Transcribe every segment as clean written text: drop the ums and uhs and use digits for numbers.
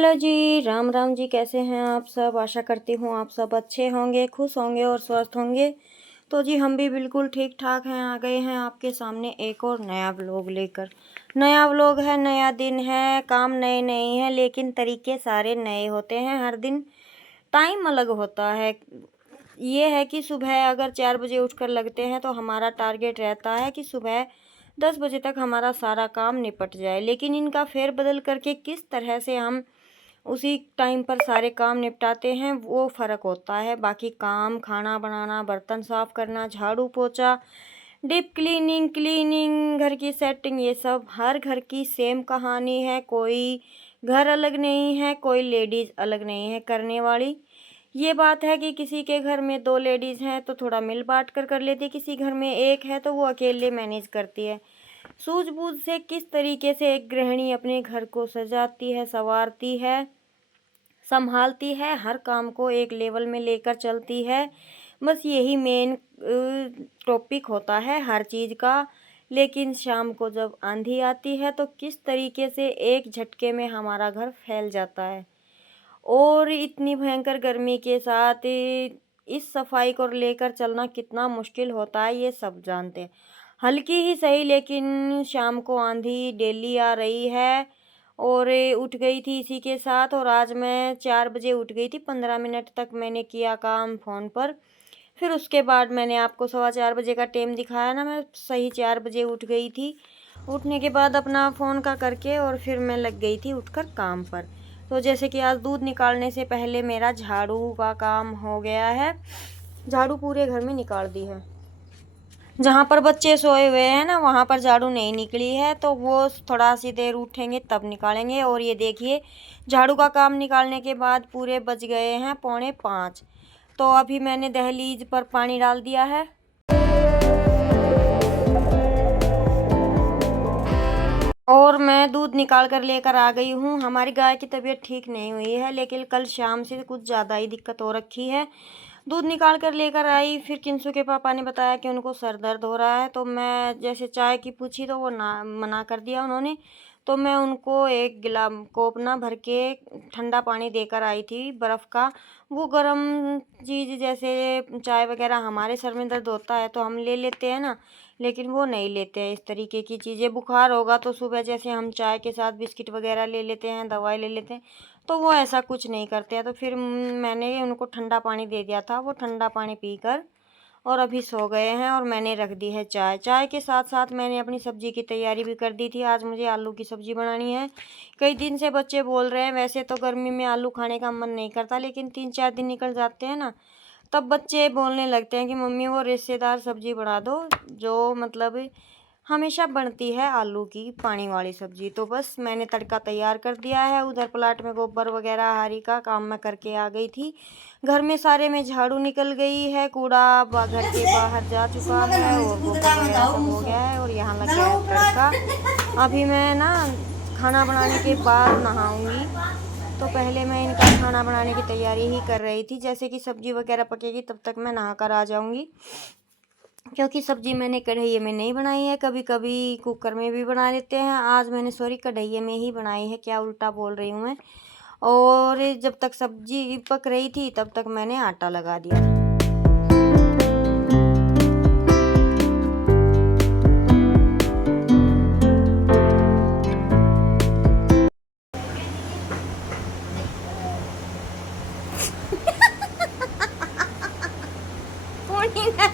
Hello जी, राम राम जी। कैसे हैं आप सब? आशा करती हूँ आप सब अच्छे होंगे, खुश होंगे और स्वस्थ होंगे। तो जी हम भी बिल्कुल ठीक ठाक हैं। आ गए हैं आपके सामने एक और नया व्लॉग लेकर। नया व्लॉग है, नया दिन है, काम नए नए हैं, लेकिन तरीके सारे नए होते हैं। हर दिन टाइम अलग होता है। ये है कि सुबह अगर 4 बजे उठकर लगते हैं तो हमारा टारगेट रहता है कि सुबह 10 बजे तक हमारा सारा काम निपट जाए। लेकिन इनका फेरबदल करके किस तरह से हम उसी टाइम पर सारे काम निपटाते हैं वो फ़र्क होता है। बाकी काम, खाना बनाना, बर्तन साफ़ करना, झाड़ू पोछा, डीप क्लीनिंग, घर की सेटिंग, ये सब हर घर की सेम कहानी है। कोई घर अलग नहीं है, कोई लेडीज़ अलग नहीं है करने वाली। ये बात है कि किसी के घर में 2 लेडीज़ हैं तो थोड़ा मिल बाँट कर लेती है, किसी घर में 1 है तो वो अकेले मैनेज करती है। सूझबूझ से किस तरीके से एक गृहिणी अपने घर को सजाती है, सँवारती है, संभालती है, हर काम को एक लेवल में लेकर चलती है, बस यही मेन टॉपिक होता है हर चीज़ का। लेकिन शाम को जब आंधी आती है तो किस तरीके से एक झटके में हमारा घर फैल जाता है। और इतनी भयंकर गर्मी के साथ इस सफाई को लेकर चलना कितना मुश्किल होता है ये सब जानते हैं। हल्की ही सही लेकिन शाम को आंधी डेली आ रही है। और उठ गई थी इसी के साथ, और आज मैं 4 बजे उठ गई थी। 15 मिनट तक मैंने किया काम फ़ोन पर। फिर उसके बाद मैंने आपको 4:15 बजे का टाइम दिखाया ना, मैं सही 4 बजे उठ गई थी। उठने के बाद अपना फ़ोन का करके और फिर मैं लग गई थी उठकर काम पर। तो जैसे कि आज दूध निकालने से पहले मेरा झाड़ू का काम हो गया है। झाड़ू पूरे घर में निकाल दी है। जहाँ पर बच्चे सोए हुए हैं ना वहाँ पर झाड़ू नहीं निकली है, तो वो थोड़ा सी देर उठेंगे तब निकालेंगे। और ये देखिए झाड़ू का काम निकालने के बाद पूरे बज गए हैं 4:45। तो अभी मैंने दहलीज पर पानी डाल दिया है। और मैं दूध निकाल कर लेकर आ गई हूँ। हमारी गाय की तबीयत ठीक नहीं हुई है, लेकिन कल शाम से कुछ ज़्यादा ही दिक्कत हो रखी है। दूध निकाल कर लेकर आई, फिर किंसू के पापा ने बताया कि उनको सर दर्द हो रहा है। तो मैं जैसे चाय की पूछी तो वो ना मना कर दिया उन्होंने। तो मैं उनको एक कोप ना भर के ठंडा पानी देकर आई थी, बर्फ़ का। वो गर्म चीज़ जैसे चाय वगैरह, हमारे सर में दर्द होता है तो हम ले लेते हैं ना, लेकिन वो नहीं लेते हैं इस तरीके की चीज़ें। बुखार होगा तो सुबह जैसे हम चाय के साथ बिस्किट वगैरह ले लेते हैं, दवाई ले लेते हैं, तो वो ऐसा कुछ नहीं करते हैं। तो फिर मैंने उनको ठंडा पानी दे दिया था। वो ठंडा पानी पीकर और अभी सो गए हैं। और मैंने रख दी है चाय। चाय के साथ साथ मैंने अपनी सब्ज़ी की तैयारी भी कर दी थी। आज मुझे आलू की सब्ज़ी बनानी है। कई दिन से बच्चे बोल रहे हैं, वैसे तो गर्मी में आलू खाने का मन नहीं करता, लेकिन 3-4 दिन निकल जाते हैं ना, तब बच्चे बोलने लगते हैं कि मम्मी वो रेशेदार सब्ज़ी बना दो, जो मतलब हमेशा बनती है आलू की पानी वाली सब्ज़ी। तो बस मैंने तड़का तैयार कर दिया है। उधर प्लाट में गोबर वगैरह हारी का काम मैं करके आ गई थी। घर में सारे में झाड़ू निकल गई है, कूड़ा घर के बाहर जा चुका है, और गोबर वगैरह सब हो गया है। और यहाँ लग गया है तड़का। अभी मैं ना खाना बनाने के बाद नहाऊंगी। तो पहले मैं इनका खाना बनाने की तैयारी ही कर रही थी। जैसे कि सब्ज़ी वगैरह पकेगी तब तक मैं नहा कर आ जाऊंगी, क्योंकि सब्ज़ी मैंने कढ़ाई में नहीं बनाई है। कभी कभी कुकर में भी बना लेते हैं। आज मैंने सॉरी कढ़ाई में ही बनाई है, क्या उल्टा बोल रही हूँ मैं। और जब तक सब्ज़ी पक रही थी तब तक मैंने आटा लगा दिया था।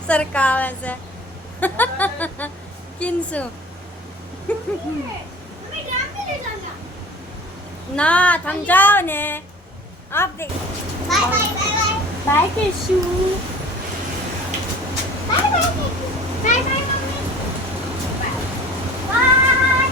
सरकार ऐसे किंसु ना थम जाओ ने आप देख। Bye bye bye bye Kishu. Bye bye bye bye mummy. Bye.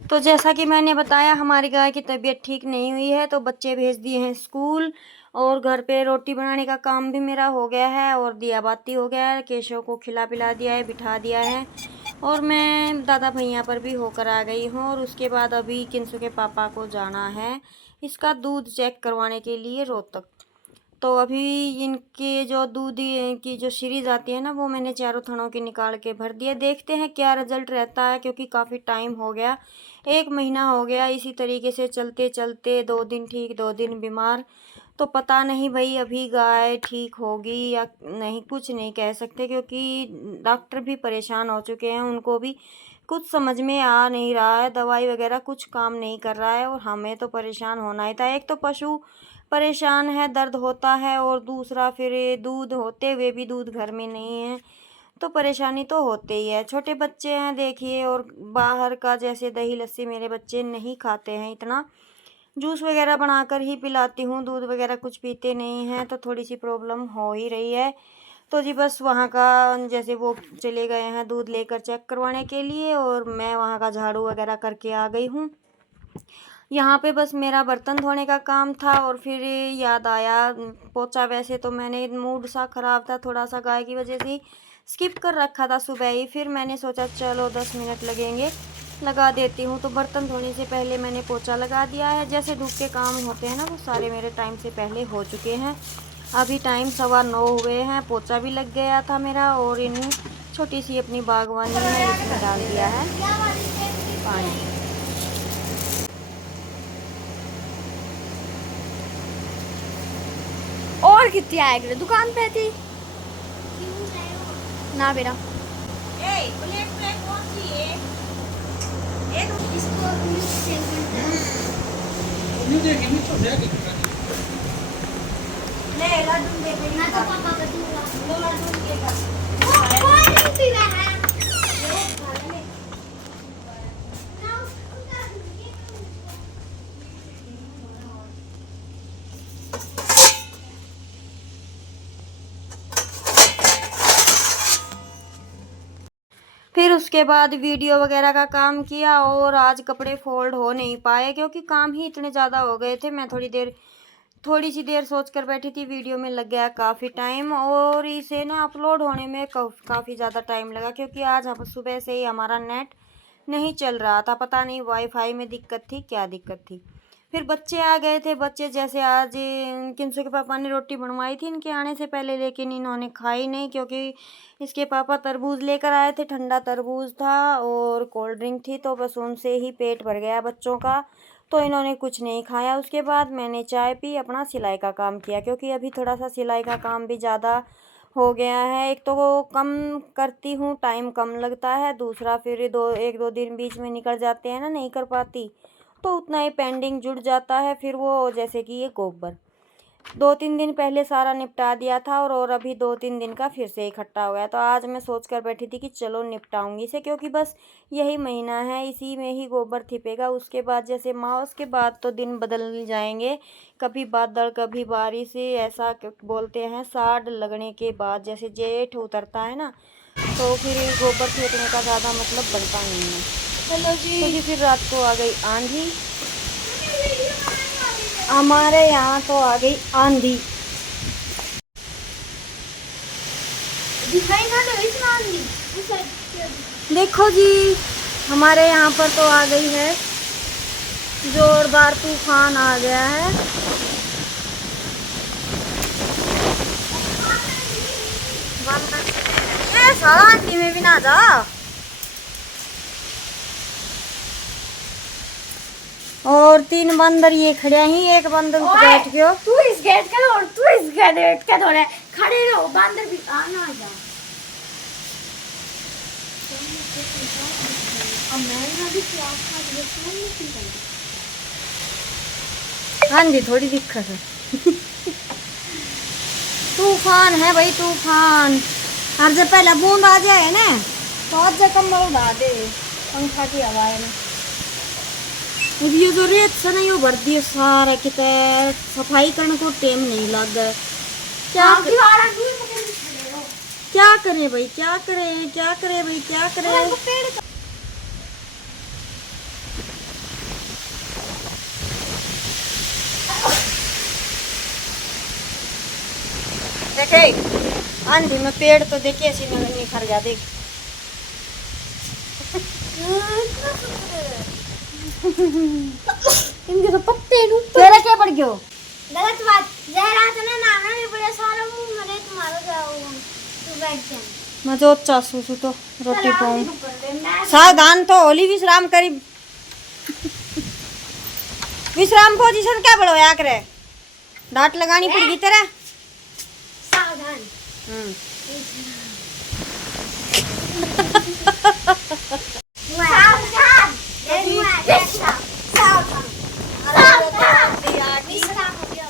तो जैसा कि मैंने बताया हमारी गाय की तबीयत ठीक नहीं हुई है, तो बच्चे भेज दिए हैं स्कूल। और घर पे रोटी बनाने का काम भी मेरा हो गया है, और दिया बाती हो गया है। केशव को खिला पिला दिया है, बिठा दिया है। और मैं दादा भैया पर भी होकर आ गई हूँ। और उसके बाद अभी किंसु के पापा को जाना है इसका दूध चेक करवाने के लिए रोहतक। तो अभी इनके जो दूध की जो सीरीज आती है ना, वो मैंने चारों थनों की निकाल के भर दिया। देखते हैं क्या रिजल्ट रहता है, क्योंकि काफ़ी टाइम हो गया, 1 महीना हो गया इसी तरीके से चलते चलते, 2 दिन ठीक 2 दिन बीमार। तो पता नहीं भाई अभी गाय ठीक होगी या नहीं, कुछ नहीं कह सकते, क्योंकि डॉक्टर भी परेशान हो चुके हैं, उनको भी कुछ समझ में आ नहीं रहा है, दवाई वगैरह कुछ काम नहीं कर रहा है, और हमें तो परेशान होना ही था। एक तो पशु परेशान है, दर्द होता है, और दूसरा फिर दूध होते हुए भी दूध घर में नहीं है, तो परेशानी तो होते ही है। छोटे बच्चे हैं देखिए, और बाहर का जैसे दही लस्सी मेरे बच्चे नहीं खाते हैं इतना, जूस वगैरह बनाकर ही पिलाती हूँ, दूध वगैरह कुछ पीते नहीं हैं, तो थोड़ी सी प्रॉब्लम हो ही रही है। तो जी बस वहाँ का जैसे वो चले गए हैं दूध लेकर चेक करवाने के लिए, और मैं वहाँ का झाड़ू वगैरह करके आ गई हूँ। यहाँ पे बस मेरा बर्तन धोने का काम था, और फिर याद आया पोछा, वैसे तो मैंने मूड सा ख़राब था थोड़ा सा, गाय की वजह से स्किप कर रखा था सुबह ही। फिर मैंने सोचा चलो 10 मिनट लगेंगे, लगा देती हूँ। तो बर्तन धोने से पहले मैंने पोछा लगा दिया है। जैसे धूप के काम होते हैं ना, वो सारे मेरे टाइम से पहले हो चुके हैं। अभी टाइम 9:15 हुए हैं, पोछा भी लग गया था मेरा, और इन छोटी सी अपनी बागवानी में इसमें डाल दिया है पानी। और कितनी आएगी दुकान पे थी ना बेटा। फिर उसके बाद वीडियो वगैरह का काम किया, और आज कपड़े फोल्ड हो नहीं पाए क्योंकि काम ही इतने ज़्यादा हो गए थे। मैं थोड़ी सी देर सोच कर बैठी थी, वीडियो में लग गया काफ़ी टाइम, और इसे ना अपलोड होने में काफ़ी ज़्यादा टाइम लगा, क्योंकि आज हम सुबह से ही हमारा नेट नहीं चल रहा था। पता नहीं वाईफाई में दिक्कत थी, क्या दिक्कत थी। फिर बच्चे आ गए थे, बच्चे जैसे आज किंसु के पापा ने रोटी बनवाई थी इनके आने से पहले, लेकिन इन्होंने खाई नहीं, क्योंकि इसके पापा तरबूज लेकर आए थे, ठंडा तरबूज था और कोल्ड ड्रिंक थी, तो बस उनसे ही पेट भर गया बच्चों का, तो इन्होंने कुछ नहीं खाया। उसके बाद मैंने चाय पी, अपना सिलाई का काम किया, क्योंकि अभी थोड़ा सा सिलाई का काम भी ज़्यादा हो गया है। एक तो वो कम करती हूँ, टाइम कम लगता है, दूसरा फिर 1-2 दिन बीच में निकल जाते हैं ना, नहीं कर पाती, तो उतना ही पेंडिंग जुड़ जाता है। फिर वो जैसे कि ये गोबर 2-3 दिन पहले सारा निपटा दिया था, और अभी 2-3 दिन का फिर से इकट्ठा हो गया। तो आज मैं सोच कर बैठी थी कि चलो निपटाऊंगी इसे, क्योंकि बस यही महीना है, इसी में ही गोबर थिपेगा। उसके बाद जैसे मार्च के बाद तो दिन बदल जाएंगे, कभी बादल कभी बारिश, ऐसा बोलते हैं। साढ़ लगने के बाद जैसे जेठ उतरता है ना, तो फिर गोबर फेंकने का ज़्यादा मतलब बनता नहीं है। चलो जी। तो फिर रात को आ गई आंधी, हमारे यहाँ तो आ गई आंधी। दिखाई ना दो इस आंधी। देखो जी, हमारे यहाँ पर तो आ गई है, जोरदार तूफान आ गया है। ये सारा आंधी में भी ना जा। और 3 बंदर ये खड़े ही, एक बंदर बैठ गयो। तू इस गेट का और तू इस गेट का दौड़ है, खड़े रहो, बंदर भी आना जा। हाँ जी, थोड़ी दिक्कत है। तूफान है भाई, तूफान। और जब पहला बूंद आ जाए ना, तो आज कम्बल उड़ा दे, पंखा की हवा है ना। ये जो रेत से नहीं वो भर दिए सारा, कितने सफाई करने को टाइम नहीं लग गया। क्या करें भाई, क्या करें, क्या करें भाई, क्या करें। देखे आंधी में पेड़ तो देखिए ऐसे निखर गया, देख। इनके तो पत्ते तेरा क्या पड़ गयो? गलत बात। जहरात ने नाना नहीं पड़े सारा मुंह मरे तुम्हारा जाओ तू बैठ जा। मैं जो चासू सु तो रोटी सलाम पाऊँ भी तू कर दे मैं सावधान तो होली विश्राम करी विश्राम पोजीशन क्या बड़ो या करे डांट लगानी पड़ेगी तेरा सावधान। सावधान सावधान विश्राम हो गया।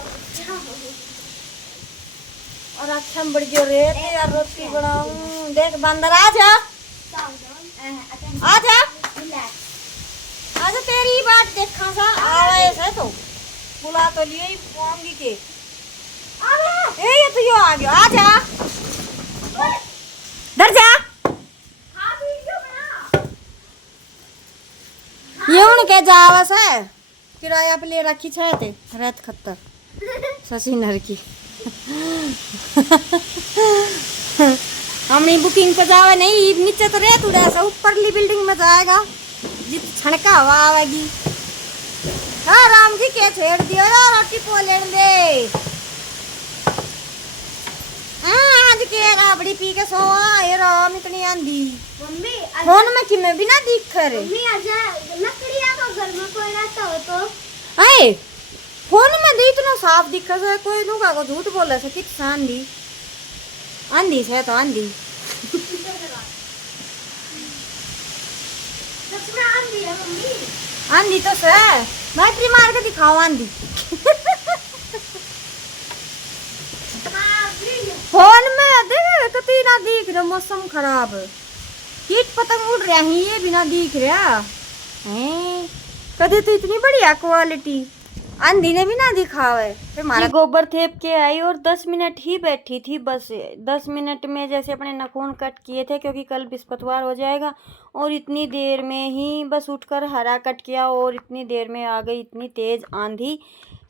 और अच्छा बढ़ गयो रे ते यार रोटी बनाऊं देख बंदर आ जा आ जा आज तेरी बात देखा सा आवे से तो बुला तो लिए ही पाऊंगी के ए ये तो यो आ गया आ जा डर जा ये उनके जावस है किराया पे ले रखी छे ते रेत खत्तर शशि नर की हमने बुकिंग पे जावे नहीं नीचे तो रेत उड़ा सा ऊपरली बिल्डिंग में जाएगा जित छड़का हवा आवेगी। हाँ राम जी के छेड़ दियो यार रोटी पो लेने दे आज के राबड़ी पी के सोआ ये राम इतनी आंधी मम्मी फोन में कि मैं बिना दिख रे मम्मी आजा लकड़ियां तो घर में कोई रहता हो तो आए फोन में दे इतना साफ दिख रहा है कोई नुका को झूठ बोले से कित आंधी आंधी से तो आंधी सच में आंधी है मम्मी। आंधी तो से बैटरी मार के दिखाओ आंधी हाँ फिर फोन में देख कती ना दिख रहा मौसम खराब कीट पतंग उड़ रहा है ये बिना दिख रहा हैं कभी तो इतनी बढ़िया क्वालिटी आंधी ने भी ना दिखावे फिर मारा गोबर थेप के आई और 10 मिनट ही बैठी थी बस 10 मिनट में जैसे अपने नाखून कट किए थे क्योंकि कल बृहस्पतिवार हो जाएगा और इतनी देर में ही बस उठकर हरा कट किया और इतनी देर में आ गई इतनी तेज आंधी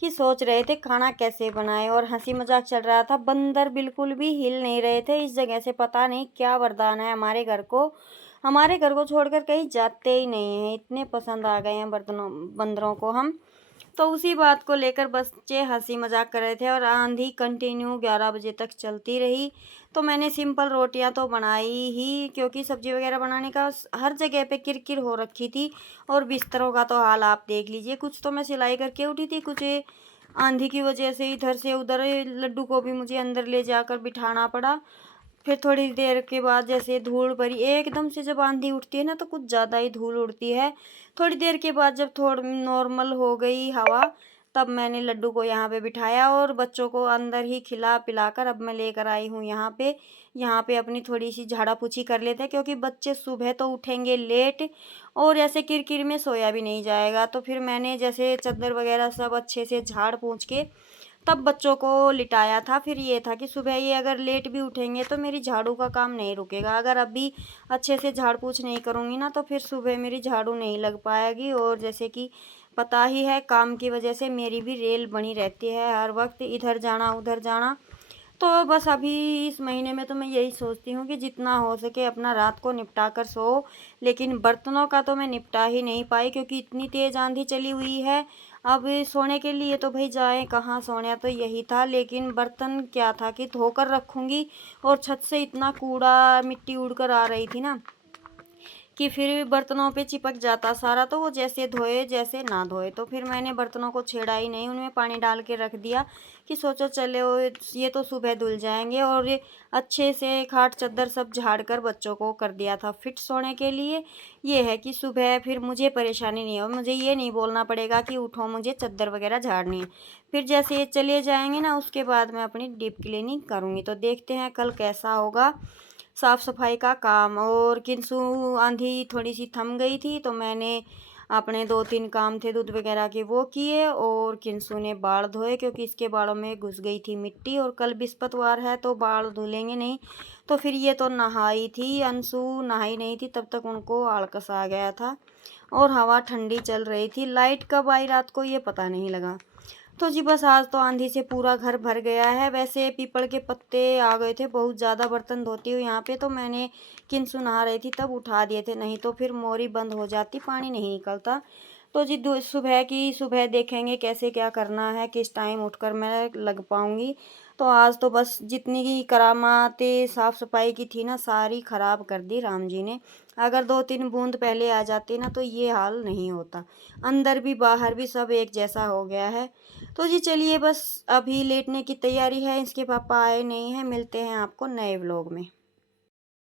कि सोच रहे थे खाना कैसे बनाए और हंसी मजाक चल रहा था। बंदर बिल्कुल भी हिल नहीं रहे थे इस जगह से पता नहीं क्या वरदान है हमारे घर को छोड़कर कहीं जाते ही नहीं हैं इतने पसंद आ गए हैं बंदरों को हम तो उसी बात को लेकर बच्चे हंसी मजाक कर रहे थे और आंधी कंटिन्यू 11 बजे तक चलती रही। तो मैंने सिंपल रोटियां तो बनाई ही क्योंकि सब्जी वगैरह बनाने का हर जगह पे किरकिर हो रखी थी और बिस्तरों का तो हाल आप देख लीजिए। कुछ तो मैं सिलाई करके उठी थी कुछ आंधी की वजह से इधर से उधर लड्डू को भी मुझे अंदर ले जाकर बिठाना पड़ा। फिर थोड़ी देर के बाद जैसे धूल भरी एकदम से जब आंधी उठती है ना तो कुछ ज़्यादा ही धूल उड़ती है। थोड़ी देर के बाद जब थोड़ी नॉर्मल हो गई हवा तब मैंने लड्डू को यहाँ पे बिठाया और बच्चों को अंदर ही खिला पिलाकर अब मैं लेकर आई हूँ यहाँ पे अपनी थोड़ी सी झाड़ा पूछी कर लेते हैं क्योंकि बच्चे सुबह तो उठेंगे लेट और ऐसे किरकिर में सोया भी नहीं जाएगा। तो फिर मैंने जैसे चादर वगैरह सब अच्छे से झाड़ पूछ के तब बच्चों को लिटाया था। फिर ये था कि सुबह ये अगर लेट भी उठेंगे तो मेरी झाड़ू का काम नहीं रुकेगा। अगर अभी अच्छे से झाड़ पूछ नहीं करूँगी ना तो फिर सुबह मेरी झाड़ू नहीं लग पाएगी और जैसे कि पता ही है काम की वजह से मेरी भी रेल बनी रहती है हर वक्त इधर जाना उधर जाना। तो बस अभी इस महीने में तो मैं यही सोचती हूँ कि जितना हो सके अपना रात को निपटा कर सो। लेकिन बर्तनों का तो मैं निपटा ही नहीं पाई क्योंकि इतनी तेज़ आंधी चली हुई है। अब सोने के लिए तो भाई जाए कहाँ सोने तो यही था लेकिन बर्तन क्या था कि धोकर रखूँगी और छत से इतना कूड़ा मिट्टी उड़कर आ रही थी ना कि फिर बर्तनों पे चिपक जाता सारा। तो वो जैसे धोए जैसे ना धोए तो फिर मैंने बर्तनों को छेड़ा ही नहीं उनमें पानी डाल के रख दिया कि सोचो चले ये तो सुबह धुल जाएंगे। और ये अच्छे से खाट चादर सब झाड़ कर बच्चों को कर दिया था फिट सोने के लिए। ये है कि सुबह फिर मुझे परेशानी नहीं हो मुझे ये नहीं बोलना पड़ेगा कि उठो मुझे चादर वगैरह झाड़नी है। फिर जैसे ये चले जाएंगे ना उसके बाद मैं अपनी डीप क्लीनिंग करूँगी। तो देखते हैं कल कैसा होगा साफ़ सफाई का काम। और किंसु आंधी थोड़ी सी थम गई थी तो मैंने अपने 2-3 काम थे दूध वगैरह के वो किए और किंसु ने बाल धोए क्योंकि इसके बालों में घुस गई थी मिट्टी और कल बृहस्पतिवार है तो बाल धुलेंगे नहीं। तो फिर ये तो नहाई थी अंशु नहाई नहीं थी तब तक उनको आलकस आ गया था और हवा ठंडी चल रही थी। लाइट कब आई रात को ये पता नहीं लगा। तो जी बस आज तो आंधी से पूरा घर भर गया है। वैसे पीपल के पत्ते आ गए थे बहुत ज़्यादा बर्तन धोती हुई यहाँ पे तो मैंने किंसु नहा रही थी तब उठा दिए थे नहीं तो फिर मोरी बंद हो जाती पानी नहीं निकलता। तो जी सुबह की सुबह देखेंगे कैसे क्या करना है, किस टाइम उठकर मैं लग पाऊंगी। तो आज तो बस जितनी की करामातें साफ सफाई की थी ना, सारी खराब कर दी राम जी ने। अगर 2-3 बूंद पहले आ जाती ना तो ये हाल नहीं होता। अंदर भी बाहर भी सब एक जैसा हो गया है। तो जी चलिए, बस अभी लेटने की तैयारी है, इसके पापा आए नहीं हैं। मिलते हैं आपको नए व्लॉग में।